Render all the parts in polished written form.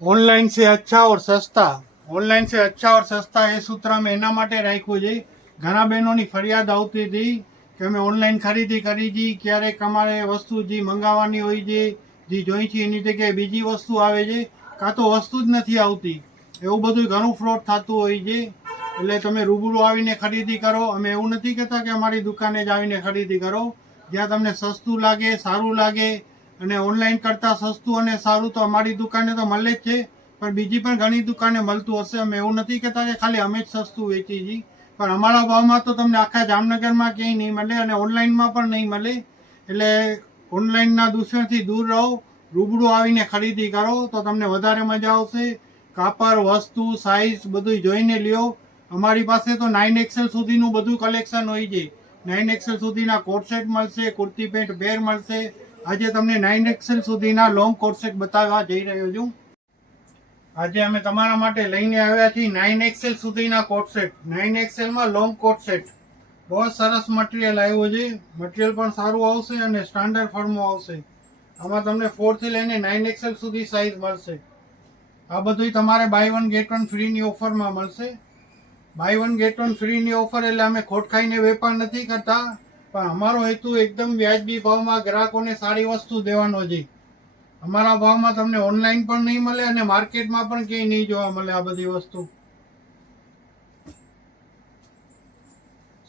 Online से अच्छा और सस्ता ઓનલાઈન સે અચ્છા ઓર સસ્તા એ સૂત્ર અમે એના માટે રાખ્યું છે. ઘણા બહેનોની ફરિયાદ આવતી હતી કે અમે ઓનલાઈન ખરીદી કરી હતી, ક્યારેક અમારે વસ્તુ જે મંગાવવાની હોય છે, જે જોઈ છે એની જગ્યાએ બીજી વસ્તુ આવે છે, કાં તો વસ્તુ જ નથી આવતી. એવું બધું ઘણું ફ્રોડ થતું હોય છે. એટલે તમે રૂબરૂ આવીને ખરીદી કરો. અમે એવું નથી કહેતા કે અમારી દુકાને જ આવીને ખરીદી કરો. જ્યાં તમને સસ્તું લાગે, સારું લાગે અને ઓનલાઈન કરતાં સસ્તું અને સારું તો અમારી દુકાને તો મળે જ છે, પણ બીજી પણ ઘણી દુકાને મળતું હશે. અમે એવું નથી કહેતા કે ખાલી અમે જ સસ્તું વેચીએ છીએ, પણ અમારા ભાવમાં તો તમને આખા જામનગરમાં ક્યાંય નહીં મળે અને ઓનલાઈનમાં પણ નહીં મળે. એટલે ઓનલાઈનના દૂષણથી દૂર રહો, રૂબરૂ આવીને ખરીદી કરો તો તમને વધારે મજા આવશે. કાપડ, વસ્તુ, સાઇઝ બધું જોઈને લ્યો. અમારી પાસે તો 9XL સુધીનું બધું કલેક્શન હોય છે. 9XL સુધીના કોટ સેટ મળશે, કુર્તી પેન્ટ બેર મળશે. આજે તમને 9XL સુધીના લોંગ કોટ સેટ બતાવવા જઈ રહ્યો છું. આજે અમે તમારા માટે લઈને આવ્યા છીએ 9XL સુધીના કોટ સેટ. 9XLમાં લોંગ કોટ સેટ. બહુ સરસ મટીરિયલ આવ્યું છે. મટીરિયલ પણ સારું આવશે અને સ્ટાન્ડર્ડ ફોર્મમાં આવશે. આમાં તમને 4 થી લઈને 9XL સુધી સાઇઝ મળશે. આ બધું તમારે બાય 1 ગેટ 1 ફ્રીની ઓફરમાં મળશે. બાય 1 ગેટ 1 ફ્રીની ઓફર એટલે અમે ખોટ ખાઈને વેપાર નથી કરતા, પણ અમારો હેતુ એકદમ વ્યાજબી ભાવમાં ગ્રાહકોને સારી વસ્તુ દેવાનો છે. અમારા ભાવમાં તમને ઓનલાઈન પણ નહીં મળે અને માર્કેટમાં પણ ક્યાંય નહીં જોવા મળે. આ બધી વસ્તુ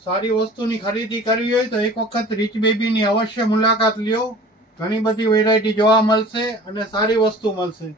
સારી વસ્તુની ખરીદી કરવી હોય તો એક વખત રીચ બેબીની અવશ્ય મુલાકાત લ્યો. ઘણી બધી વેરાયટી જોવા મળશે અને સારી વસ્તુ મળશે.